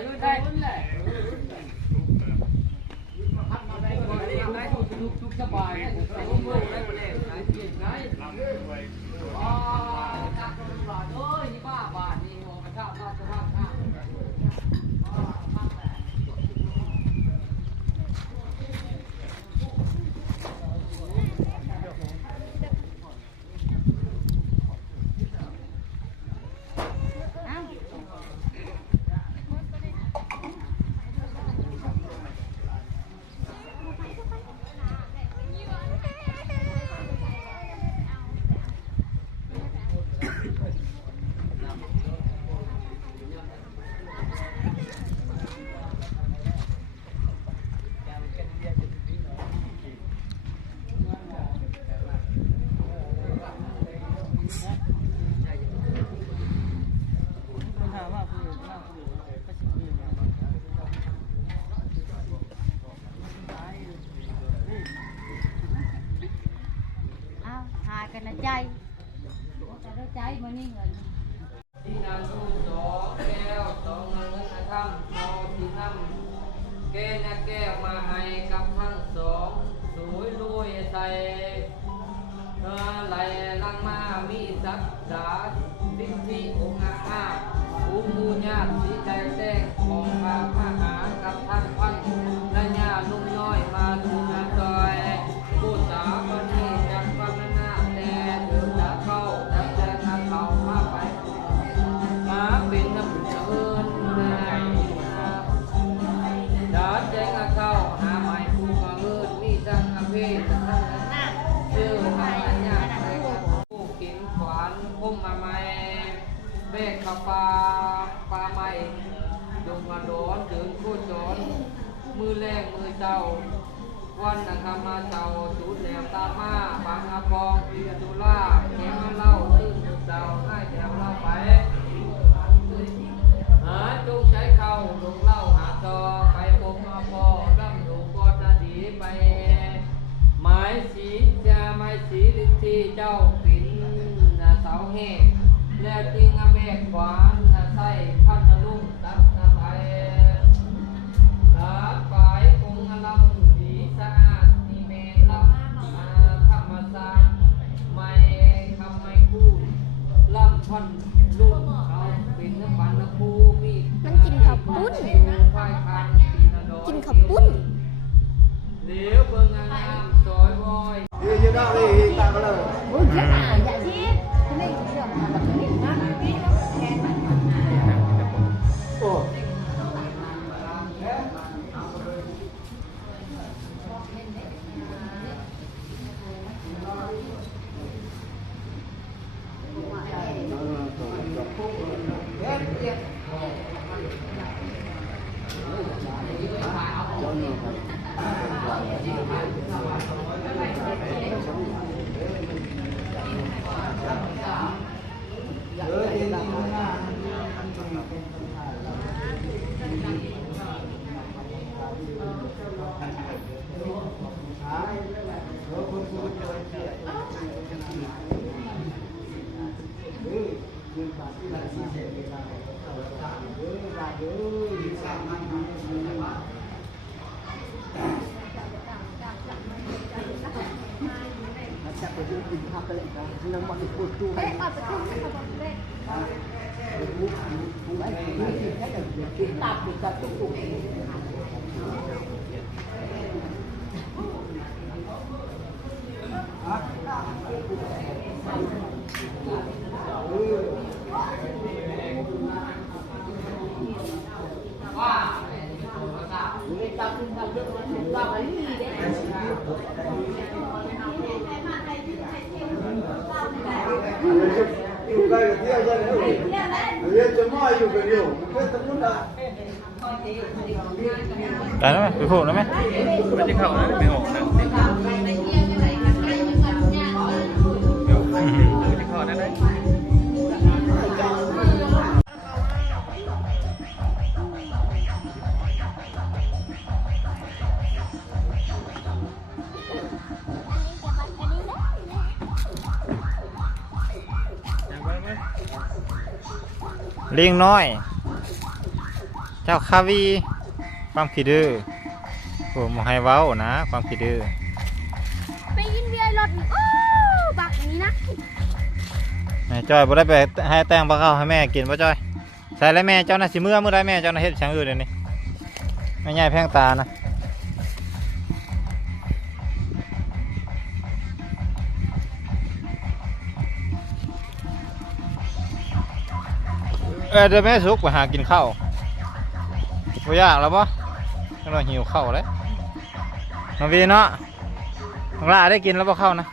ได้ทุกสบายได้มือได้ประเด็นได้เก่งได้อ๋อจักรบาทเอ้ยนี่บ้าบาทนี่หัวกระชากราชราชข้ากันนะใจแต่ใจมันนี่เงินที่นำสู้สองแก้วสองเงินนะครับเอาที่นำแก้นะแก้วมาให้กับทั้งสองสวยรวยใส่ไหลลังมามีศักดาสิทธิองค์อาภูมูญาติสีใจแจ้งของพาพหากับท่านพันและญาลุงน้อยมาดูนาจอยผู้สาวคนนี้จักฟังหน้าแต่เดินจะเข้าจับเจอนาเขาพาไปมาเป็นน้ำเชิญดาดแจ้งเข้าหาหมายผู้มาเอิญมีจังอภิษทั้งนั้นชื่อทางญาติใครผู้กินขวานพุ่มมาไม่เบกกระปาปลาไม่ดงมาโดนเดินโคจรมือแรงมือเจ้าวันนะครับมาเจ้าสูดแหลมตามาฟังอาปองตีตุลาแขมาเล่าตื้นเจ้าให้แถวเล่าไปหาจงใช้เข้าลงเล่าหาจอไปบงอาปอร่ำหนูปอตาดีไปหมายสีจะหมายสีฤทธิเจ้าปิ่นเสาแห่แล้วจริงอเมฆขวานใส่พันลุ่มตักไปตาปลายคงอลัมดีสะอาดมีเมลำธรรมศาสตร์ไม่คำไม่พูดล่ำพันลุ่มเขาเป็นน้ำปันน้ำพูมีมันกินข้าวปุ้นกินข้าวปุ้นเหลวเบิ่งงามสอยบอยยืนได้ตาก็เลยโอ้ยอย่าชี้ไม่เรื่องอะไรแบบนี้นะโอ้อยู่ใกล้กับเที่ยวได้แล้วเรียนจะมาอยู่กันอยู่เพื่อนสมุนไพรได้ไหมไปพูดได้ไหมไม่ได้เข้านะไม่ออกนะไม่เข้าได้ไหมลิงน้อย จ้าคาวีความขี้ดื้อโอ้มาให้เว้านะความขี้ดื้อ ไปกินเบียร์รถโอ้บักนี้นะ แม่จ้อยบ่ได้ไปให้แต่งปลาข้าวให้แม่กินป่ะจ้อยใส่แล้วแม่เจ้าน่ะสิเมื่อมื้อใดแม่เจ้าน่ะเฮ็ดช่างอื่นเดี๋ยวนี้แม่ใหญ่แพงตานะเดี๋ยวแม่สุกไปหากินข้าวบ่ยากแล้วบ่กำลังหิวข้าวแล้วน้องวีเนาะน้องลาได้กินแล้วบ่ข้าวนะ